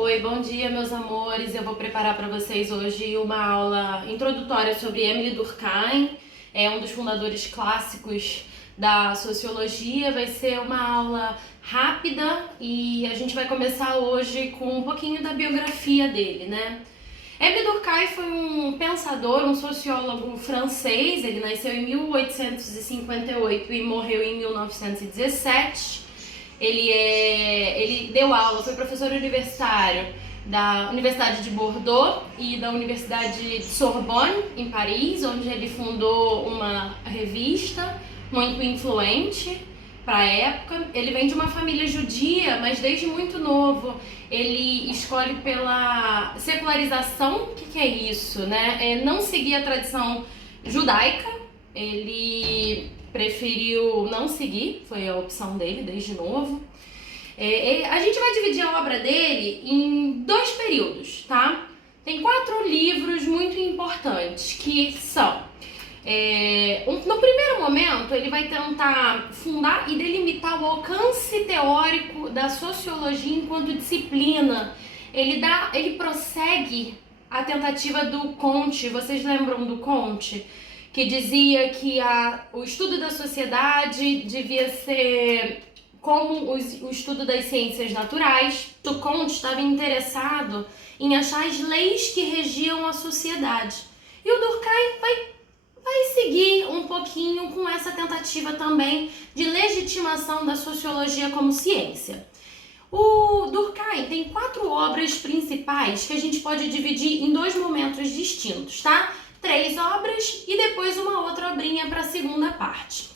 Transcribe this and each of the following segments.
Oi, bom dia, meus amores. Eu vou preparar para vocês hoje uma aula introdutória sobre Émile Durkheim, é um dos fundadores clássicos da sociologia. Vai ser uma aula rápida e a gente vai começar hoje com um pouquinho da biografia dele, né? Émile Durkheim foi um pensador, um sociólogo francês. Ele nasceu em 1858 e morreu em 1917. Ele deu aula, foi professor universitário da Universidade de Bordeaux e da Universidade de Sorbonne, em Paris, onde ele fundou uma revista muito influente para a época. Ele vem de uma família judia, mas desde muito novo ele escolhe pela secularização. O que é isso, né? É não seguir a tradição judaica. Ele preferiu não seguir, foi a opção dele desde novo. A gente vai dividir a obra dele em dois períodos, tá? Tem 4 livros muito importantes, que são... no primeiro momento, ele vai tentar fundar e delimitar o alcance teórico da sociologia enquanto disciplina. Ele prossegue a tentativa do Comte. Vocês lembram do Comte? Que dizia que o estudo da sociedade devia ser como o estudo das ciências naturais. O Comte estava interessado em achar as leis que regiam a sociedade. E o Durkheim vai seguir um pouquinho com essa tentativa também de legitimação da sociologia como ciência. O Durkheim tem 4 obras principais que a gente pode dividir em 2 momentos distintos, tá? 3 obras e depois uma outra obrinha para a segunda parte.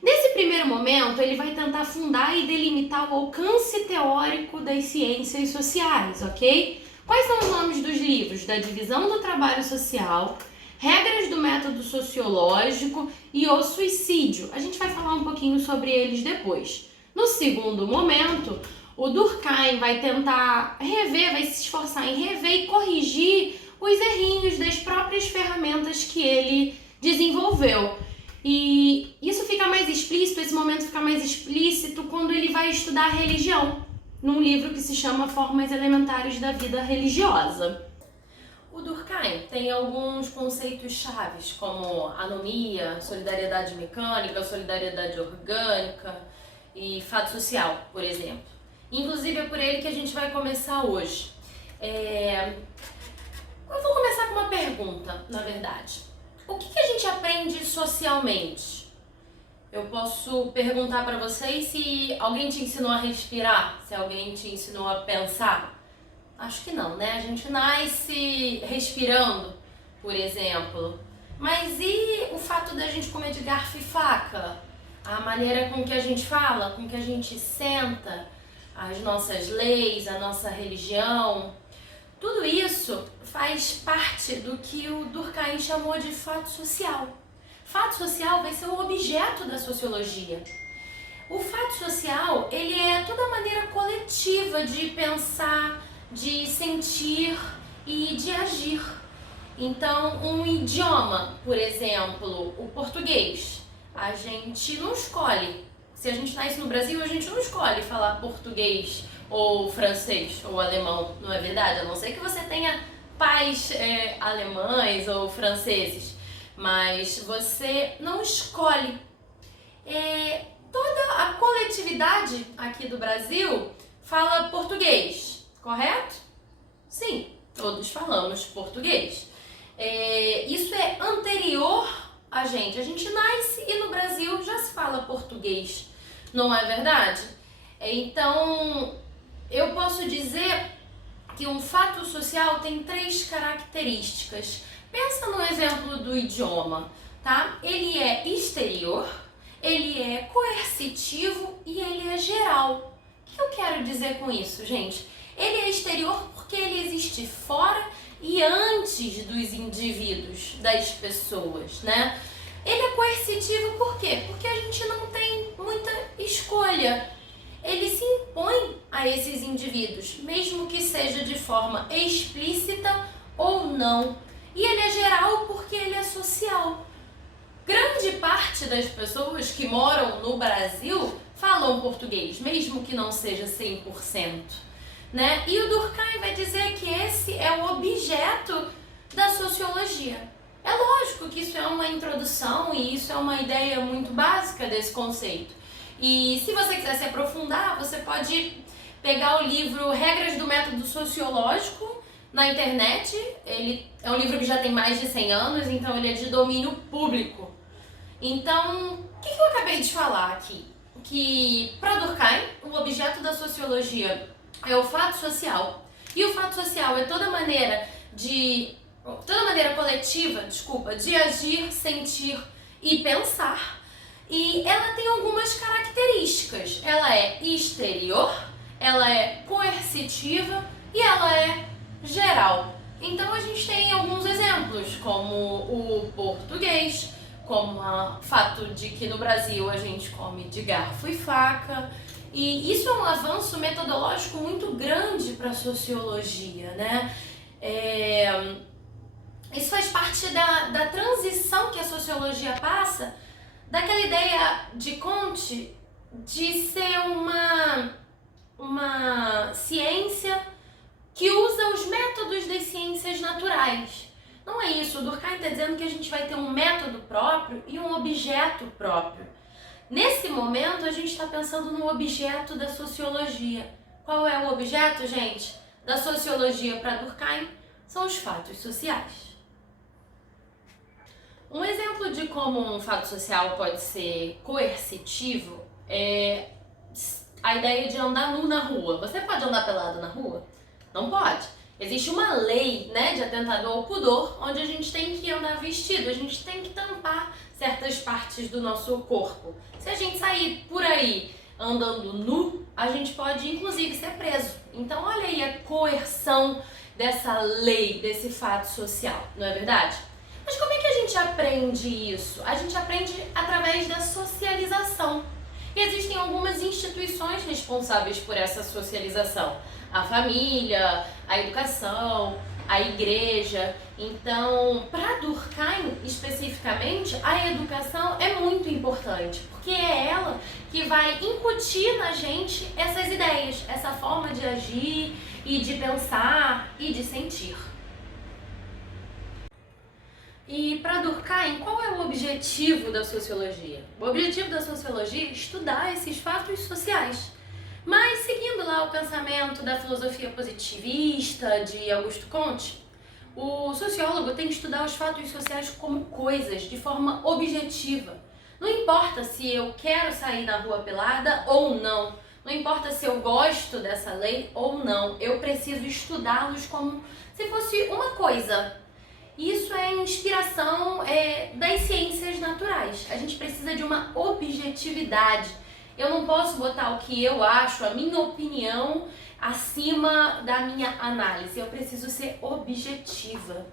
Nesse primeiro momento, ele vai tentar fundar e delimitar o alcance teórico das ciências sociais, ok? Quais são os nomes dos livros? Da divisão do trabalho social, regras do método sociológico e o suicídio. A gente vai falar um pouquinho sobre eles depois. No segundo momento, o Durkheim vai tentar vai se esforçar em rever e corrigir os errinhos das próprias ferramentas que ele desenvolveu. E isso fica mais explícito, esse momento fica mais explícito quando ele vai estudar a religião, num livro que se chama Formas Elementares da Vida Religiosa. O Durkheim tem alguns conceitos chaves, como anomia, solidariedade mecânica, solidariedade orgânica e fato social, por exemplo. Inclusive é por ele que a gente vai começar hoje. Eu vou começar com uma pergunta, na verdade. O que a gente aprende socialmente? Eu posso perguntar para vocês se alguém te ensinou a respirar, se alguém te ensinou a pensar. Acho que não, né? A gente nasce respirando, por exemplo. Mas e o fato da gente comer de garfo e faca? A maneira com que a gente fala, com que a gente senta, as nossas leis, a nossa religião... Tudo isso faz parte do que o Durkheim chamou de fato social. Fato social vai ser o objeto da sociologia. O fato social, ele é toda a maneira coletiva de pensar, de sentir e de agir. Então, um idioma, por exemplo, o português, a gente não escolhe. Se a gente nasce no Brasil, a gente não escolhe falar português ou francês ou alemão, não é verdade? A não ser que você tenha pais alemães ou franceses, mas você não escolhe. Toda a coletividade aqui do Brasil fala português, correto? Sim, todos falamos português. Isso é anterior a gente nasce e no Brasil já se fala português, não é verdade? Então, eu posso dizer que um fato social tem 3 características. Pensa no exemplo do idioma, tá? Ele é exterior, ele é coercitivo e ele é geral. O que eu quero dizer com isso, gente? Ele é exterior porque ele existe fora e antes dos indivíduos, das pessoas, né? Ele é coercitivo por quê? Porque a gente não tem muita escolha. Ele se impõe a esses indivíduos, mesmo que seja de forma explícita ou não. E ele é geral porque ele é social. Grande parte das pessoas que moram no Brasil falam português, mesmo que não seja 100%. Né? E o Durkheim vai sociologia. É lógico que isso é uma introdução e isso é uma ideia muito básica desse conceito. E se você quiser se aprofundar, você pode pegar o livro Regras do Método Sociológico na internet. Ele é um livro que já tem mais de 100 anos, então ele é de domínio público. Então, o que eu acabei de falar aqui? Que para Durkheim, o objeto da sociologia é o fato social. E o fato social é toda maneira coletiva, de agir, sentir e pensar. E ela tem algumas características. Ela é exterior, ela é coercitiva e ela é geral. Então a gente tem alguns exemplos, como o português, como o fato de que no Brasil a gente come de garfo e faca. E isso é um avanço metodológico muito grande para a sociologia, né? Isso faz parte da transição que a sociologia passa, daquela ideia de Comte de ser uma ciência que usa os métodos das ciências naturais. Não é isso, o Durkheim está dizendo que a gente vai ter um método próprio e um objeto próprio. Nesse momento, a gente está pensando no objeto da sociologia. Qual é o objeto, gente, da sociologia para Durkheim? São os fatos sociais. Um exemplo de como um fato social pode ser coercitivo é a ideia de andar nu na rua. Você pode andar pelado na rua? Não pode. Existe uma lei, né, de atentado ao pudor, onde a gente tem que andar vestido, a gente tem que tampar certas partes do nosso corpo. Se a gente sair por aí andando nu, a gente pode inclusive ser preso. Então olha aí a coerção dessa lei, desse fato social, não é verdade? Mas como é que a gente aprende isso? A gente aprende através da socialização. E existem algumas instituições responsáveis por essa socialização. A família, a educação, a igreja. Então, para Durkheim, especificamente, a educação é muito importante, porque é ela que vai incutir na gente essas ideias, essa forma de agir e de pensar e de sentir. E para Durkheim, qual é o objetivo da sociologia? O objetivo da sociologia é estudar esses fatos sociais. Mas seguindo lá o pensamento da filosofia positivista de Augusto Comte, o sociólogo tem que estudar os fatos sociais como coisas, de forma objetiva. Não importa se eu quero sair na rua pelada ou não, não importa se eu gosto dessa lei ou não, eu preciso estudá-los como se fosse uma coisa. Isso é inspiração das ciências naturais. A gente precisa de uma objetividade. Eu não posso botar o que eu acho, a minha opinião, acima da minha análise. Eu preciso ser objetiva.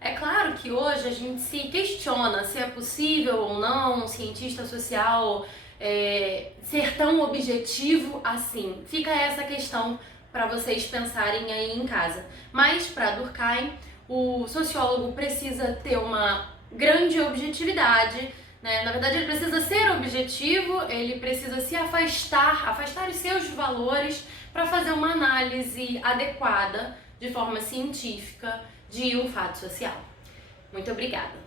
É claro que hoje a gente se questiona se é possível ou não um cientista social ser tão objetivo assim. Fica essa questão para vocês pensarem aí em casa. Mas para Durkheim, o sociólogo precisa ter uma grande objetividade, né? Na verdade, ele precisa ser objetivo, ele precisa se afastar os seus valores para fazer uma análise adequada, de forma científica, de um fato social. Muito obrigada!